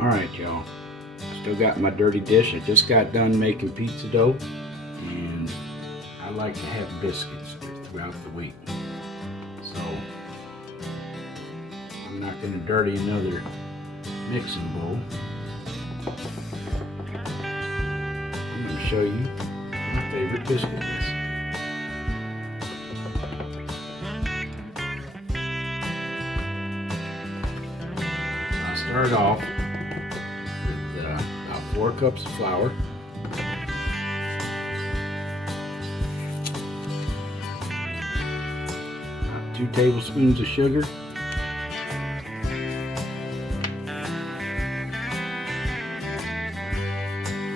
Alright, y'all. Still got my dirty dish. I just got done making pizza dough, and I like to have biscuits throughout the week. So I'm not going to dirty another mixing bowl. I'm going to show you my favorite biscuit recipe. I'll start off with about 4 cups of flour, about 2 tablespoons of sugar,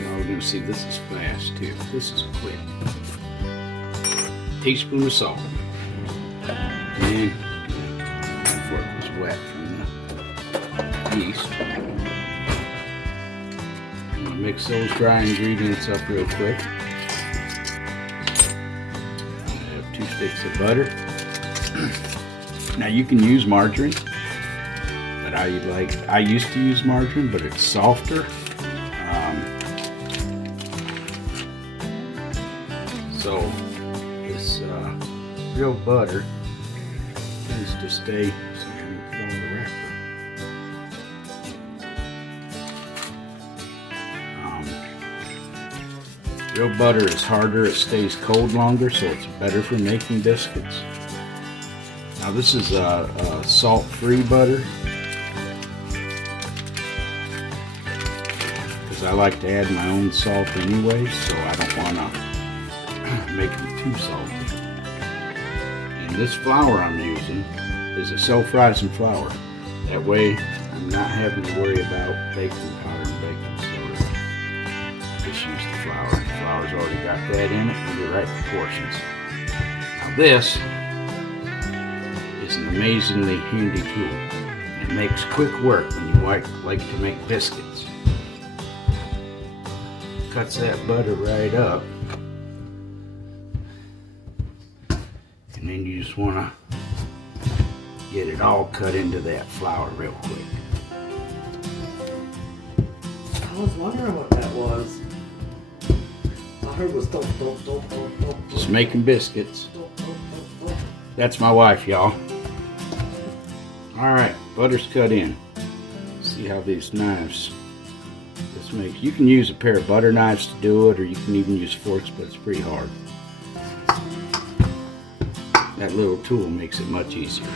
y'all are going to see this is fast too. This is quick. A teaspoon of salt, and before it was wet from the yeast. I'm going to mix those dry ingredients up real quick. I have 2 sticks of butter. Now you can use margarine, but I used to use margarine, but it's softer. So this real butter tends to stay. Real butter is harder, it stays cold longer, so it's better for making biscuits. Now this is a salt-free butter, because I like to add my own salt anyway, so I don't want to make them too salty. And this flour I'm using is a self-rising flour. That way I'm not having to worry about baking powder and baking soda. Just use the flour. The flour's already got that in it in the right proportions. Now this is an amazingly handy tool. It makes quick work when you like to make biscuits. Cuts that butter right up. And then you just want to get it all cut into that flour real quick. I was wondering what that was. I heard it was dope. Just making biscuits. That's my wife, y'all. Alright, butter's cut in. See how these knives, this makes, you can use a pair of butter knives to do it, or you can even use forks, but it's pretty hard. That little tool makes it much easier.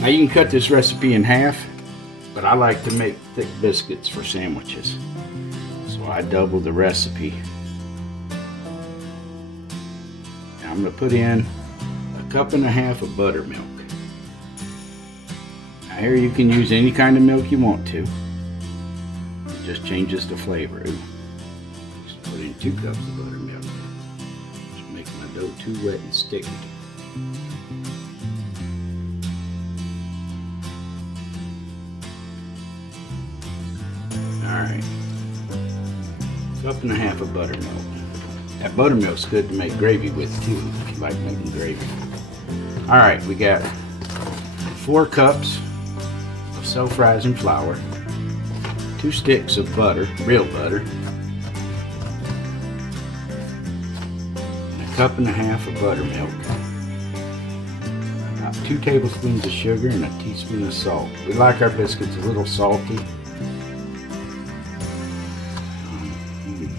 Now you can cut this recipe in half, but I like to make thick biscuits for sandwiches. So I double the recipe. Now I'm going to put in 1.5 cups of buttermilk. Now here you can use any kind of milk you want to. It just changes the flavor. Just put in 2 cups of buttermilk. Just make my dough too wet and sticky. Alright, 1.5 cups of buttermilk. That buttermilk's good to make gravy with too, if you like making gravy. Alright, we got 4 cups of self-rising flour, 2 sticks of butter, real butter, and 1.5 cups of buttermilk, about 2 tablespoons of sugar, and a teaspoon of salt. We like our biscuits a little salty.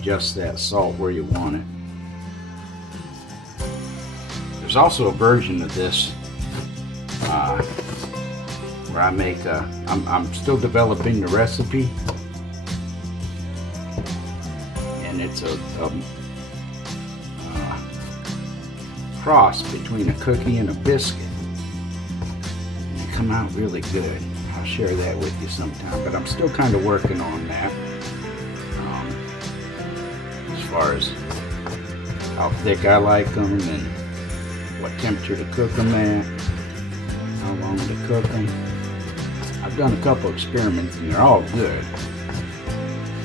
Adjust that salt where you want it. There's also a version of this where I make I'm still developing the recipe, and it's a cross between a cookie and a biscuit, and they come out really good. I'll share that with you sometime, but I'm still kind of working on that. As far as how thick I like them and what temperature to cook them at, how long to cook them. I've done a couple experiments and they're all good.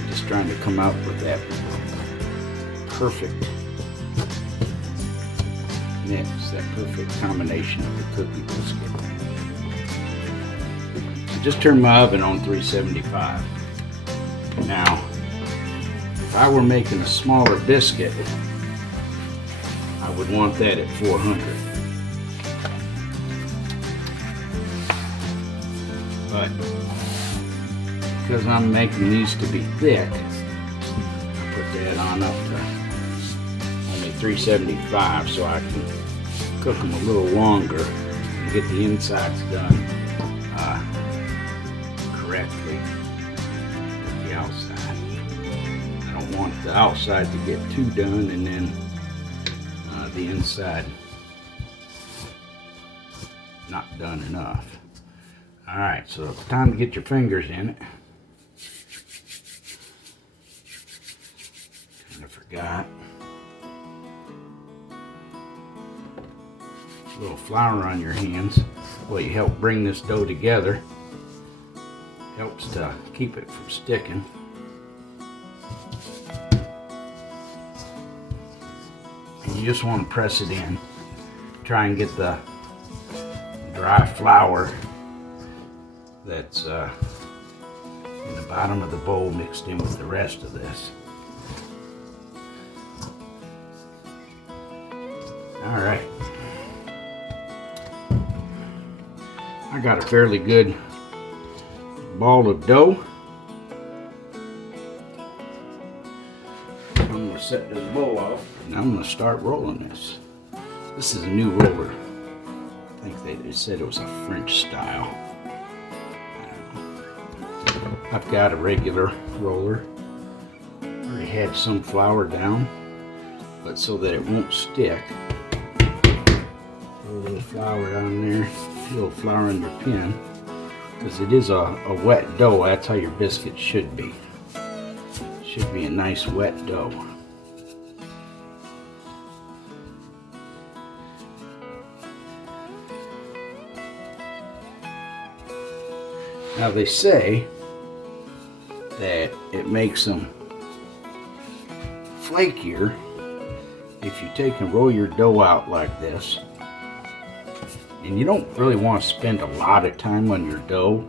Just trying to come out with that perfect mix, that perfect combination of the cookie biscuit. just turned my oven on 375. Now, if I were making a smaller biscuit, I would want that at 400. But because I'm making these to be thick, I put that on up to only 375 so I can cook them a little longer and get the insides done correctly with the outside. I don't want the outside to get too done and then the inside not done enough. Alright, so it's time to get your fingers in it. Kinda forgot. A little flour on your hands will you help bring this dough together. Helps to keep it from sticking. And you just want to press it in. Try and get the dry flour that's in the bottom of the bowl mixed in with the rest of this. Alright. I got a fairly good ball of dough. I'm going to set this bowl off and I'm going to start rolling this. This is a new roller. I think they said it was a French style. I've got a regular roller. Already had some flour down, but so that it won't stick, put a little flour down there, a little flour on your pin, because it is a wet dough. That's how your biscuit should be. Should be a nice wet dough. Now they say that it makes them flakier if you take and roll your dough out like this. And you don't really want to spend a lot of time on your dough.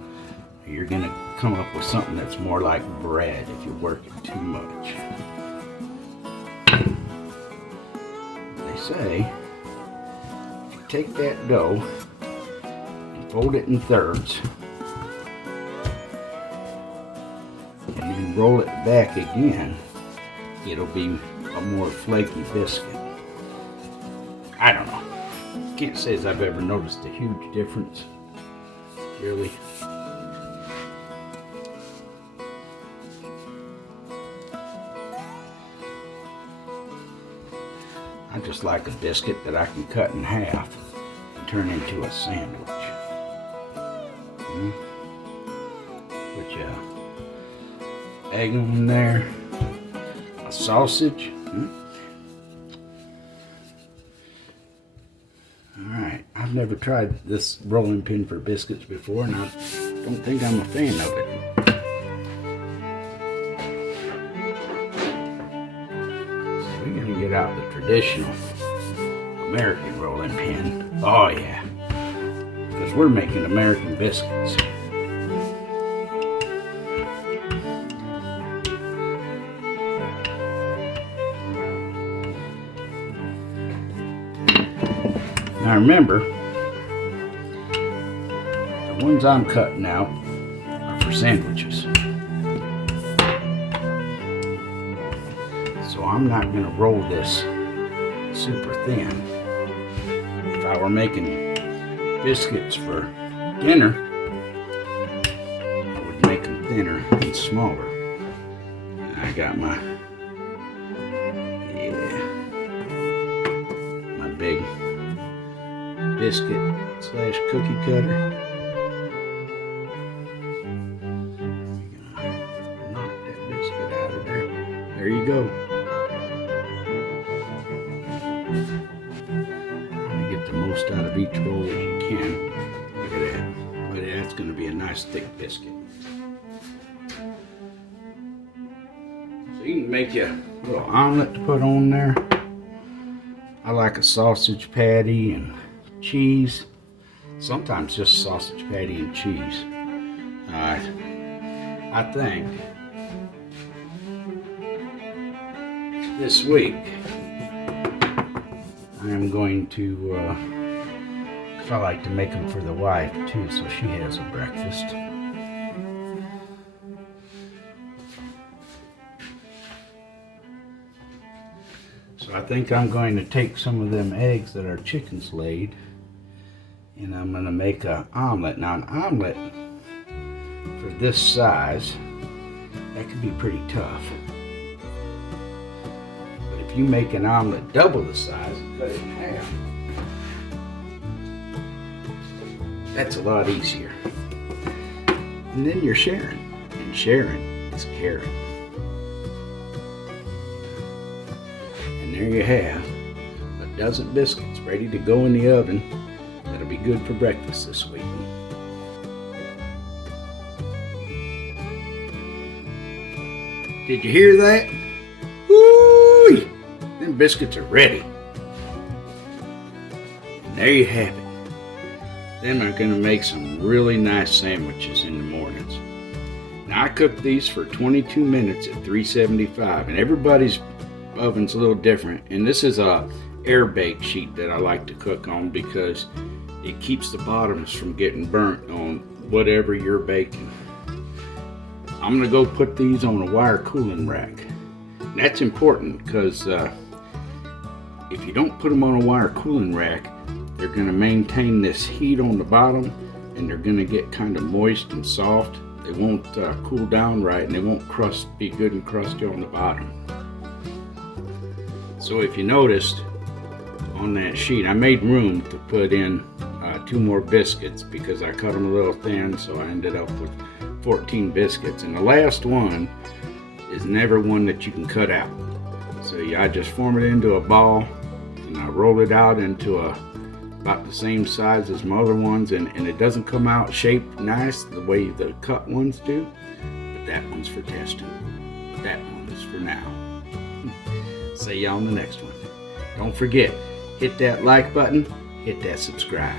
You're going to come up with something that's more like bread if you're working too much. They say if you take that dough and fold it in thirds and then roll it back again, it'll be a more flaky biscuit. I don't know. Can't say as I've ever noticed a huge difference, really. I just like a biscuit that I can cut in half and turn into a sandwich. Put your egg on there, a sausage. Alright, I've never tried this rolling pin for biscuits before, and I don't think I'm a fan of it. So we're going to get out the traditional American rolling pin. Oh yeah, because we're making American biscuits. Now remember, the ones I'm cutting out are for sandwiches. So I'm not going to roll this super thin. If I were making biscuits for dinner, I would make them thinner and smaller. And I got my big biscuit slash cookie cutter. Knock that biscuit out of there. There you go. Trying to get the most out of each roll as you can. Look at that. But that's going to be a nice thick biscuit. So you can make you a little omelet to put on there. I like a sausage patty and cheese. Sometimes just sausage patty and cheese. Alright, I think this week I am going to, 'cause I like to make them for the wife too, so she has a breakfast. So I think I'm going to take some of them eggs that our chickens laid, and I'm going to make an omelet. Now, an omelet for this size, that could be pretty tough. But if you make an omelet double the size and cut it in half, that's a lot easier. And then you're sharing, and sharing is caring. And there you have a dozen biscuits ready to go in the oven. That'll be good for breakfast this week. Did you hear that? Woo! Them biscuits are ready. And there you have it. Them are going to make some really nice sandwiches in the mornings. Now I cooked these for 22 minutes at 375, and everybody's oven's a little different. And this is a air bake sheet that I like to cook on because it keeps the bottoms from getting burnt on whatever you're baking. I'm gonna go put these on a wire cooling rack. And that's important because if you don't put them on a wire cooling rack, they're gonna maintain this heat on the bottom, and they're gonna get kind of moist and soft. They won't cool down right, and they won't be good and crusty on the bottom. So if you noticed on that sheet, I made room to put in 2 more biscuits because I cut them a little thin, so I ended up with 14 biscuits. And the last one is never one that you can cut out. So I just form it into a ball, and I roll it out into about the same size as my other ones, and it doesn't come out shaped nice the way the cut ones do, but that one's for testing. That one is for now. See you on the next one. Don't forget, hit that like button, hit that subscribe.